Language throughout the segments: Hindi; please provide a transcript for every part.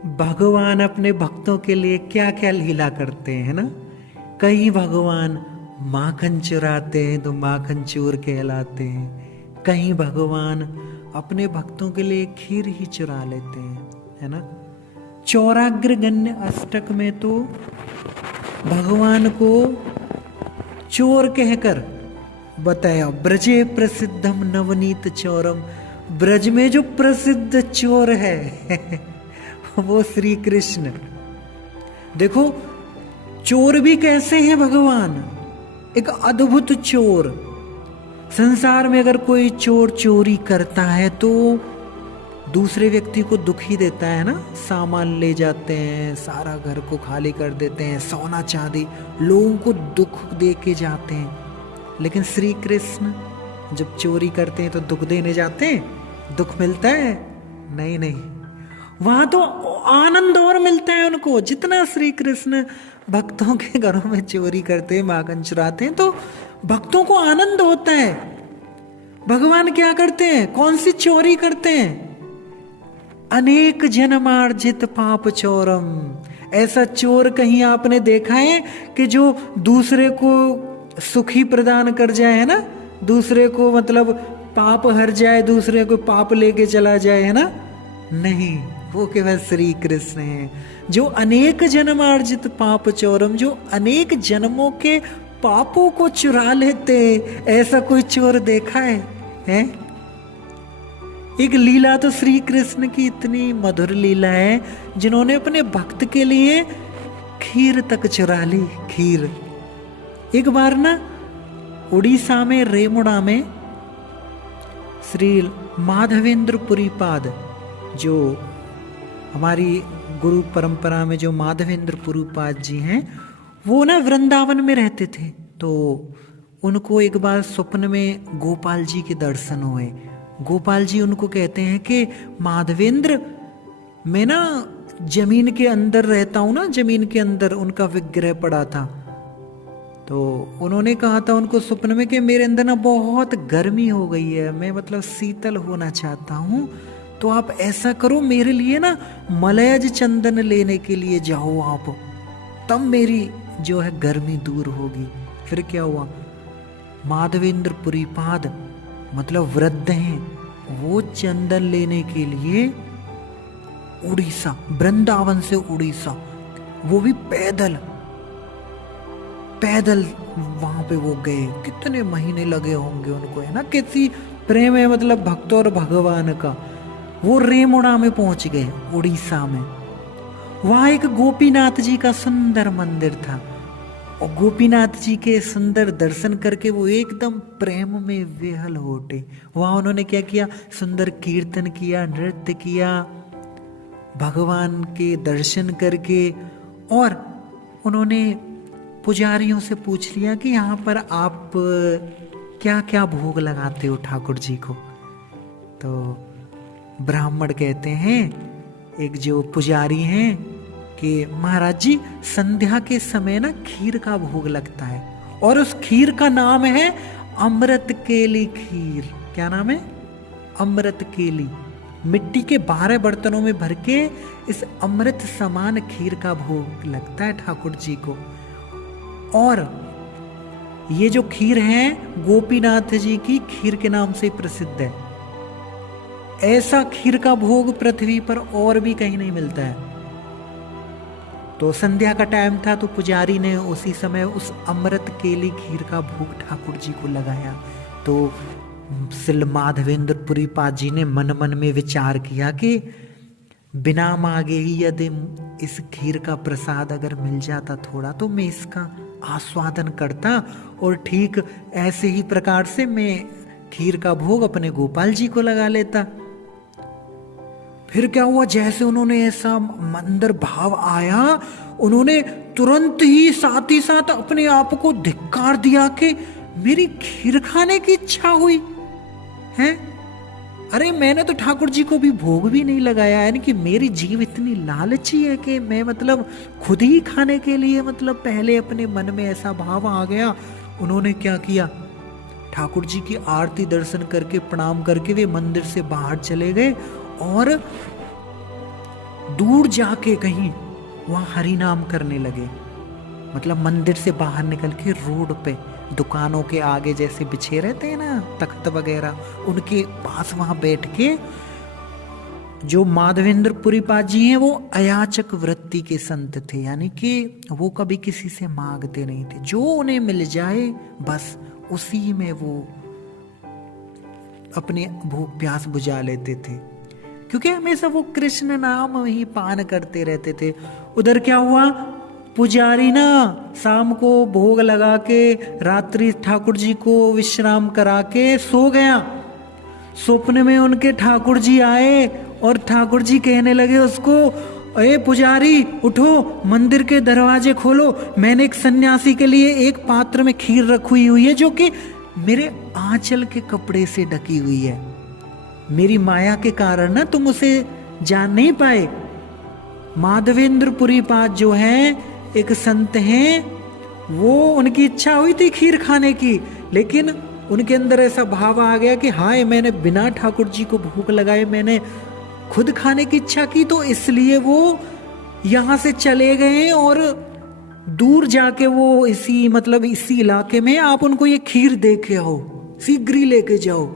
भगवान अपने भक्तों के लिए क्या क्या लीला करते हैं ना। कहीं भगवान माखन चुराते हैं तो माखन चोर कहलाते हैं, कहीं भगवान अपने भक्तों के लिए खीर ही चुरा लेते हैं, है ना। चौराग्रगण्य अष्टक में तो भगवान को चोर कहकर बताया। ब्रजे प्रसिद्धम नवनीत चोरम, ब्रज में जो प्रसिद्ध चोर है वो श्री कृष्ण। देखो चोर भी कैसे हैं भगवान, एक अद्भुत चोर। संसार में अगर कोई चोर चोरी करता है तो दूसरे व्यक्ति को दुख ही देता है ना। सामान ले जाते हैं, सारा घर को खाली कर देते हैं, सोना चांदी लोगों को दुख दे के जाते हैं। लेकिन श्री कृष्ण जब चोरी करते हैं तो दुख देने जाते हैं, दुख मिलता है? नहीं नहीं, वहां तो आनंद और मिलता है उनको। जितना श्री कृष्ण भक्तों के घरों में चोरी करते हैं, माखन चुराते हैं, तो भक्तों को आनंद होता है। भगवान क्या करते हैं, कौन सी चोरी करते हैं? अनेक जन्मार्जित पाप चोरम। ऐसा चोर कहीं आपने देखा है कि जो दूसरे को सुखी प्रदान कर जाए, है ना, दूसरे को मतलब पाप हर जाए, दूसरे को पाप लेके चला जाए, है ना? नहीं, वो केवल श्री कृष्ण हैं जो अनेक जन्मार्जित पाप चोरम, जो अनेक जन्मों के पापों को चुरा लेते। ऐसा कोई चोर देखा है? एक लीला तो श्री कृष्ण की इतनी मधुर लीला है, जिन्होंने अपने भक्त के लिए खीर तक चुरा ली। खीर एक बार ना उड़ीसा में रेमुणा में श्री माधवेंद्र पुरीपाद, जो हमारी गुरु परंपरा में जो माधवेंद्र पुरीपाद जी हैं, वो ना वृंदावन में रहते थे। तो उनको एक बार स्वप्न में गोपाल जी के दर्शन हुए। गोपाल जी उनको कहते हैं कि माधवेंद्र, मैं ना जमीन के अंदर रहता हूँ ना, जमीन के अंदर उनका विग्रह पड़ा था। तो उन्होंने कहा था उनको स्वप्न में कि मेरे अंदर ना बहुत गर्मी हो गई है, मैं मतलब शीतल होना चाहता हूँ, तो आप ऐसा करो मेरे लिए ना मलयज चंदन लेने के लिए जाओ आप, तब मेरी जो है गर्मी दूर होगी। फिर क्या हुआ, माधवेंद्र पुरीपाद मतलब वृद्ध हैं, वो चंदन लेने के लिए उड़ीसा, वृंदावन से उड़ीसा, वो भी पैदल पैदल वहां पे वो गए। कितने महीने लगे होंगे उनको, है ना। कैसी प्रेम है मतलब भक्त और भगवान का। वो रेमुणा में पहुंच गए, उड़ीसा में। वहां एक गोपीनाथ जी का सुंदर मंदिर था, और गोपीनाथ जी के सुंदर दर्शन करके वो एकदम प्रेम में विह्वल हो उठे। वहां उन्होंने क्या किया, सुंदर कीर्तन किया, नृत्य किया, भगवान के दर्शन करके। और उन्होंने पुजारियों से पूछ लिया कि यहाँ पर आप क्या क्या भोग लगाते हो ठाकुर जी को। तो ब्राह्मण कहते हैं, एक जो पुजारी हैं, कि महाराज जी संध्या के समय ना खीर का भोग लगता है, और उस खीर का नाम है अमृत केली खीर। क्या नाम है? अमृत केली। मिट्टी के 12 बर्तनों में भर के इस अमृत समान खीर का भोग लगता है ठाकुर जी को। और ये जो खीर है गोपीनाथ जी की खीर के नाम से प्रसिद्ध है। ऐसा खीर का भोग पृथ्वी पर और भी कहीं नहीं मिलता है। तो संध्या का टाइम था, तो पुजारी ने उसी समय उस अमृत केली खीर का भोग ठाकुर जी को लगाया। तो श्री माधवेंद्र पुरीपाद जी ने मन मन में विचार किया कि बिना मांगे ही यदि इस खीर का प्रसाद अगर मिल जाता थोड़ा, तो मैं इसका आस्वादन करता, और ठीक ऐसे ही प्रकार से मैं खीर का भोग अपने गोपाल जी को लगा लेता। फिर क्या हुआ, जैसे उन्होंने ऐसा मंदर भाव आया, उन्होंने तुरंत ही साथ अपने आप को धिक्कार दिया कि मेरी खीर खाने की इच्छा हुई है। अरे मैंने तो ठाकुर जी को भी भोग भी नहीं लगाया, यानी कि मेरी जीव इतनी लालची है कि मैं मतलब खुद ही खाने के लिए मतलब पहले अपने मन में ऐसा भाव आ गया। उन्होंने क्या किया, ठाकुर जी की आरती दर्शन करके प्रणाम करके वे मंदिर से बाहर चले गए, और दूर जाके कहीं वहां हरि नाम करने लगे। मतलब मंदिर से बाहर निकल के रोड पे दुकानों के आगे जैसे बिछे रहते हैं ना तख्त वगैरह, उनके पास वहां बैठ के, जो माधवेंद्र पुरीपाद जी हैं वो अयाचक वृत्ति के संत थे, यानी कि वो कभी किसी से मांगते नहीं थे, जो उन्हें मिल जाए बस उसी में वो अपने भूख प्यास बुझा लेते थे, क्योंकि हमेशा वो कृष्ण नाम ही पान करते रहते थे। उधर क्या हुआ, पुजारी ना शाम को भोग लगा के रात्रि ठाकुर जी को विश्राम करा के सो गया। स्वप्न में उनके ठाकुर जी आए और ठाकुर जी कहने लगे उसको, अरे पुजारी उठो, मंदिर के दरवाजे खोलो, मैंने एक सन्यासी के लिए एक पात्र में खीर रखी हुई है जो कि मेरे आंचल के कपड़े से ढकी हुई है। मेरी माया के कारण ना तुम उसे जान नहीं पाए। माधवेंद्र पुरीपाद जो हैं एक संत हैं, वो उनकी इच्छा हुई थी खीर खाने की, लेकिन उनके अंदर ऐसा भाव आ गया कि हाय मैंने बिना ठाकुर जी को भूख लगाए मैंने खुद खाने की इच्छा की, तो इसलिए वो यहाँ से चले गए और दूर जाके वो इसी इलाके में आप उनको ये खीर दे के आओ, शीघ्र ही लेके जाओ।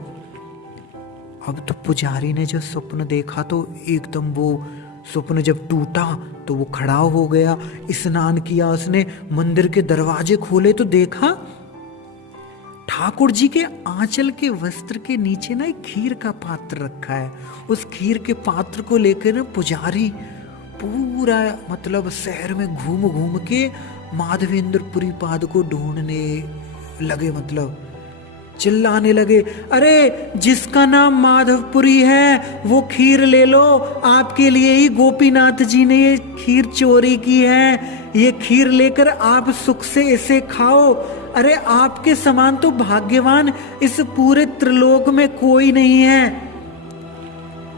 अब तो पुजारी ने जो स्वप्न देखा तो एकदम वो स्वप्न जब टूटा तो वो खड़ा हो गया, स्नान किया उसने, मंदिर के दरवाजे खोले तो देखा ठाकुर जी के आंचल के वस्त्र के नीचे ना एक खीर का पात्र रखा है। उस खीर के पात्र को लेकर ना पुजारी पूरा शहर में घूम घूम के माधवेंद्र पुरीपाद को ढूंढने लगे, चिल्लाने लगे, अरे जिसका नाम माधवपुरी है वो खीर ले लो, आपके लिए ही गोपीनाथ जी ने ये खीर चोरी की है, ये खीर लेकर आप सुख से इसे खाओ। अरे आपके समान तो भाग्यवान इस पूरे त्रिलोक में कोई नहीं है।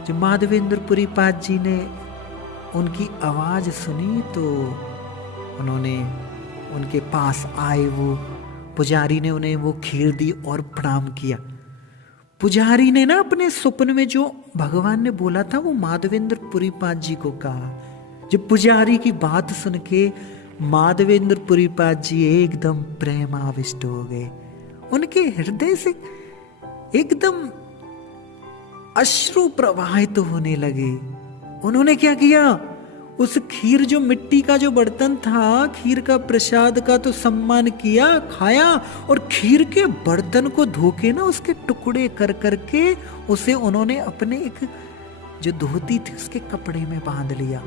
जब माधवेंद्र पुरीपाद जी ने उनकी आवाज सुनी तो उन्होंने उनके पास आए, वो पुजारी ने उन्हें वो खीर दी और प्रणाम किया। पुजारी ने ना अपने स्वप्न में जो भगवान ने बोला था वो माधवेंद्र पुरीपाद जी को कहा। जब पुजारी की बात सुन के माधवेंद्र पुरीपाद जी एकदम प्रेम आविष्ट हो गए, उनके हृदय से एकदम अश्रु प्रवाहित होने लगे। उन्होंने क्या किया, उस खीर जो मिट्टी का जो बर्तन था, खीर का प्रसाद का तो सम्मान किया, खाया, और खीर के बर्तन को धोके ना उसके टुकड़े कर करके उसे उन्होंने अपने एक जो धोती थी उसके कपड़े में बांध लिया।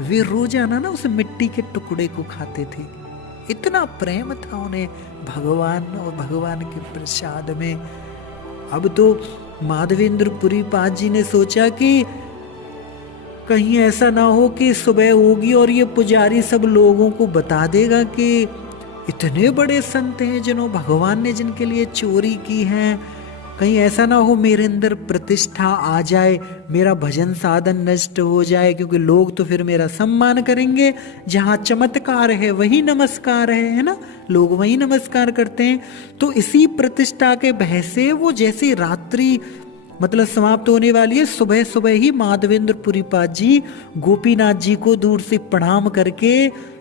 वे रोजाना ना उस मिट्टी के टुकड़े को खाते थे, इतना प्रेम था उन्हें भगवान और भगवान के प्रसाद में। अब तो माधवेंद्र पुरीपाद जी ने सोचा कि कहीं ऐसा ना हो कि सुबह होगी और ये पुजारी सब लोगों को बता देगा कि इतने बड़े संत हैं जिन्होंने भगवान ने जिनके लिए चोरी की है। कहीं ऐसा ना हो मेरे अंदर प्रतिष्ठा आ जाए, मेरा भजन साधन नष्ट हो जाए, क्योंकि लोग तो फिर मेरा सम्मान करेंगे। जहाँ चमत्कार है वही नमस्कार है ना, लोग वही नमस्कार करते हैं। तो इसी प्रतिष्ठा के भय से वो जैसे रात्रि समाप्त होने वाली है, सुबह सुबह ही माधवेंद्र पुरीपाद जी गोपीनाथ जी को दूर से प्रणाम करके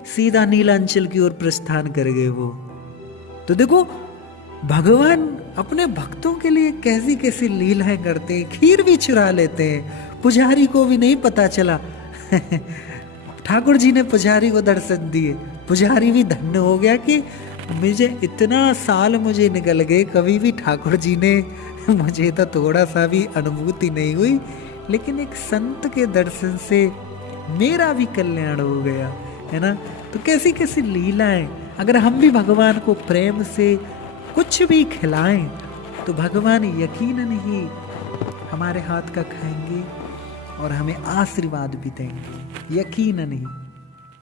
सीधा नीलांचल की ओर प्रस्थान कर गए। वो तो देखो भगवान अपने भक्तों के लिए कैसी कैसी लीलाएं करते हैं, खीर भी चुरा लेते हैं, पुजारी को भी नहीं पता चला। ठाकुर जी ने पुजारी को दर्शन दिए, पुजारी भी धन्य हो गया कि मुझे इतना साल मुझे निकल गए, कभी भी ठाकुर जी ने मुझे तो थोड़ा सा भी अनुभूति नहीं हुई, लेकिन एक संत के दर्शन से मेरा भी कल्याण हो गया, है ना। तो कैसी कैसी लीलाएं, अगर हम भी भगवान को प्रेम से कुछ भी खिलाएं तो भगवान यकीनन ही हमारे हाथ का खाएंगे और हमें आशीर्वाद भी देंगे, यकीनन ही।